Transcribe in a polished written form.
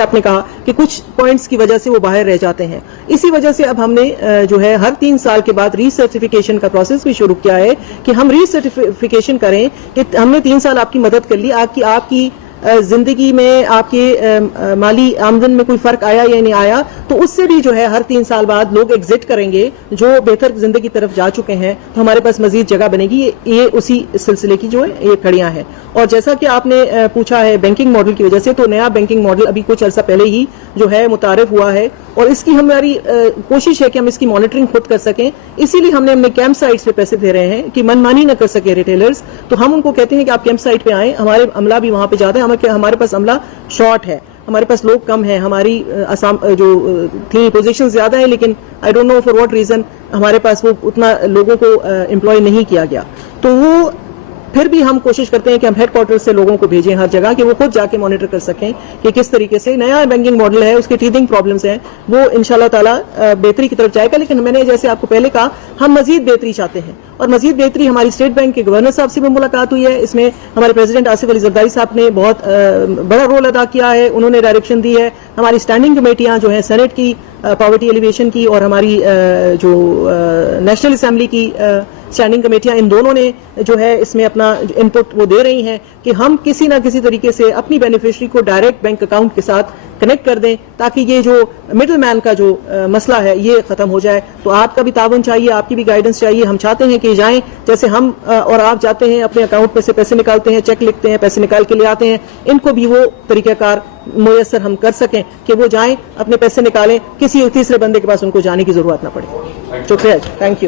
آپ نے کہا کہ کچھ پوائنٹس کی وجہ سے وہ باہر رہ جاتے ہیں. اسی وجہ سے اب ہم نے جو ہے ہر 3 سال کے بعد ری سرٹیفکیشن کا پروسیس بھی شروع کیا ہے کہ ہم ری سرٹیفکیشن کریں کہ ہم نے 3 سال آپ کی مدد کر لی, آپ کی زندگی میں آپ کے مالی آمدن میں کوئی فرق آیا یا نہیں آیا, تو اس سے بھی جو ہے ہر 3 سال بعد لوگ ایگزٹ کریں گے جو بہتر زندگی کی طرف جا چکے ہیں, تو ہمارے پاس مزید جگہ بنے گی. یہ اسی سلسلے کی جو ہے یہ کڑیاں ہیں. اور جیسا کہ آپ نے پوچھا ہے بینکنگ ماڈل کی وجہ سے, تو نیا بینکنگ ماڈل ابھی کچھ عرصہ پہلے ہی جو ہے متعارف ہوا ہے, اور اس کی ہماری کوشش ہے کہ ہم اس کی مانیٹرنگ خود کر سکیں. اسی لیے ہم نے اپنے کیمپ سائٹس پہ پیسے دے رہے ہیں کہ من مانی نہ کر سکے ریٹیلرز, تو ہم ان کو کہتے ہیں کہ آپ کیمپ سائٹ پہ آئیں, ہمارے عملہ بھی وہاں پہ جاتے ہیں. ہمارے پاس عملہ شارٹ ہے, ہمارے پاس لوگ کم ہیں, ہماری جو تھی پوزیشن زیادہ ہیں, لیکن I don't know for what reason ہمارے پاس وہ اتنا لوگوں کو امپلائی نہیں کیا گیا. تو وہ پھر بھی ہم کوشش کرتے ہیں کہ ہم ہیڈ کوارٹر سے لوگوں کو بھیجیں ہر جگہ کہ وہ خود جا کے مانیٹر کر سکیں کہ کس طریقے سے نیا بینکنگ ماڈل ہے, اس کے ٹیتھنگ پرابلمس ہیں, وہ انشاءاللہ تعالی بہتری کی طرف جائے گا. لیکن میں نے جیسے آپ کو پہلے کہا ہم مزید بہتری چاہتے ہیں, اور مزید بہتری ہماری اسٹیٹ بینک کے گورنر صاحب سے بھی ملاقات ہوئی ہے. اس میں ہمارے پریزیڈنٹ آصف علی زرداری صاحب نے بہت بڑا رول ادا کیا ہے, انہوں نے ڈائریکشن دی ہے. ہماری اسٹینڈنگ کمیٹیاں جو ہیں سینٹ کی پاورٹی ایلیویشن کی اور ہماری جو نیشنل اسمبلی کی اسٹینڈنگ کمیٹیاں, ان دونوں نے جو ہے اس میں اپنا انپٹ وہ دے رہی ہیں کہ ہم کسی نہ کسی طریقے سے اپنی بینیفیشری کو ڈائریکٹ بینک اکاؤنٹ کے ساتھ کنیکٹ کر دیں تاکہ یہ جو مڈل مین کا جو مسئلہ ہے یہ ختم ہو جائے. تو آپ کا بھی تعاون چاہیے, آپ کی بھی گائیڈنس چاہیے. ہم چاہتے ہیں کہ جائیں جیسے ہم اور آپ جاتے ہیں اپنے اکاؤنٹ میں سے پیسے نکالتے ہیں, چیک لکھتے ہیں, پیسے نکال کے لے آتے ہیں, ان کو بھی وہ طریقہ کار میسر ہم کر سکیں کہ وہ جائیں اپنے پیسے نکالیں, کسی تیسرے بندے کے پاس ان کو جانے کی ضرورت نہ پڑے. شکریہ, تھینک یو.